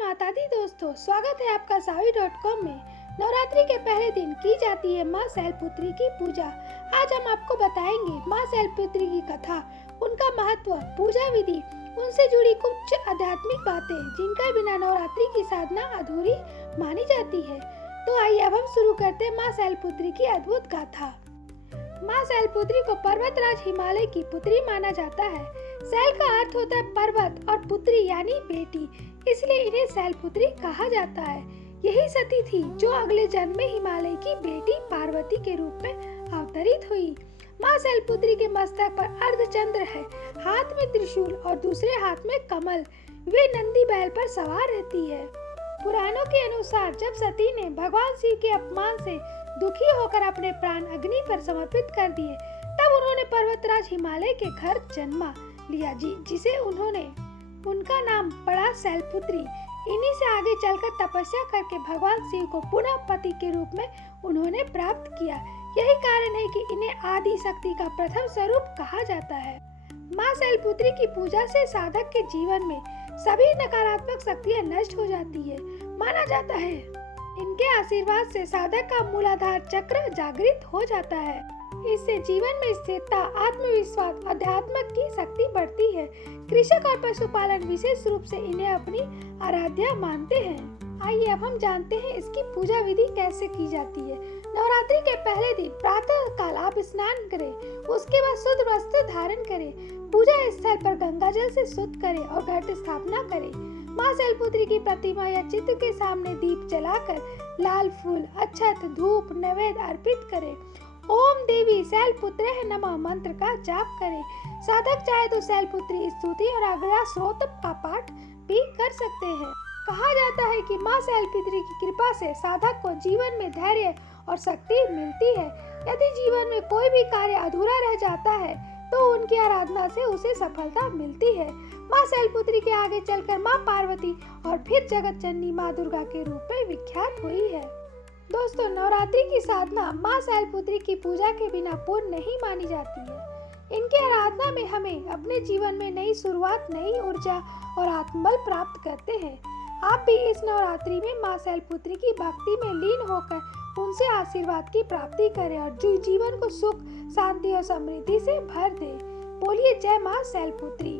माता दी दोस्तों, स्वागत है आपका savi.com में। नवरात्रि के पहले दिन की जाती है माँ शैलपुत्री की पूजा। आज हम आपको बताएंगे माँ शैलपुत्री की कथा, उनका महत्व, पूजा विधि, उनसे जुड़ी कुछ आध्यात्मिक बातें जिनका बिना नवरात्रि की साधना अधूरी मानी जाती है। तो आइए अब हम शुरू करते हैं माँ शैलपुत्री की अद्भुत गाथा। माँ शैलपुत्री को पर्वतराज हिमालय की पुत्री माना जाता है। शैल का अर्थ होता है पर्वत और पुत्री यानी बेटी, इसलिए इन्हें शैलपुत्री कहा जाता है। यही सती थी जो अगले जन्म में हिमालय की बेटी पार्वती के रूप में अवतरित हुई। माँ शैलपुत्री के मस्तक पर अर्धचंद्र है, हाथ में त्रिशूल और दूसरे हाथ में कमल। वे नंदी बैल पर सवार रहती है। पुराणों के अनुसार जब सती ने भगवान शिव के अपमान से दुखी होकर अपने प्राण अग्नि पर समर्पित कर दिए, तब उन्होंने पर्वतराज हिमालय के घर जन्मा लिया जिसे उनका नाम पड़ा शैलपुत्री। इन्हीं से आगे चलकर तपस्या करके भगवान शिव को पुनः पति के रूप में उन्होंने प्राप्त किया। यही कारण है कि इन्हें आदि शक्ति का प्रथम स्वरूप कहा जाता है। माँ शैलपुत्री की पूजा से साधक के जीवन में सभी नकारात्मक शक्तियाँ नष्ट हो जाती है। माना जाता है इनके आशीर्वाद से साधक का मूलाधार चक्र जागृत हो जाता है। इससे जीवन में स्थिरता, आत्मविश्वास, अध्यात्म की शक्ति बढ़ती है। कृषक और पशुपालन विशेष रूप से इन्हें अपनी आराध्या मानते हैं। आइए अब हम जानते हैं इसकी पूजा विधि कैसे की जाती है। नवरात्रि के पहले दिन प्रातः काल आप स्नान करें, उसके बाद शुद्ध वस्त्र धारण करें, पूजा स्थल पर गंगा जल से शुद्ध करें और घट स्थापना करें। माँ शैलपुत्री की प्रतिमा या चित्र के सामने दीप जलाकर लाल फूल, अक्षत, धूप, नैवेद्य अर्पित करें। ओम देवी शैलपुत्रे नमः मंत्र का जाप करें। साधक चाहे तो शैलपुत्री स्तुति और अगला स्रोत का पाठ भी कर सकते हैं। कहा जाता है कि माँ शैलपुत्री की कृपा से साधक को जीवन में धैर्य और शक्ति मिलती है। यदि जीवन में कोई भी कार्य अधूरा रह जाता है तो उनकी आराधना से उसे सफलता मिलती है। माँ शैलपुत्री के आगे चलकर माँ पार्वती और फिर जगत जननी माँ दुर्गा के रूप में विख्यात हुई है। दोस्तों, नवरात्रि की साधना माँ शैलपुत्री की पूजा के बिना पूर्ण नहीं मानी जाती है। इनकी आराधना में हमें अपने जीवन में नई शुरुआत, नई ऊर्जा और आत्मबल प्राप्त करते हैं। आप भी इस नवरात्रि में माँ शैलपुत्री की भक्ति में लीन होकर उनसे आशीर्वाद की प्राप्ति करें और जीवन को सुख, शांति और समृद्धि से भर दे। बोलिए जय माँ शैलपुत्री।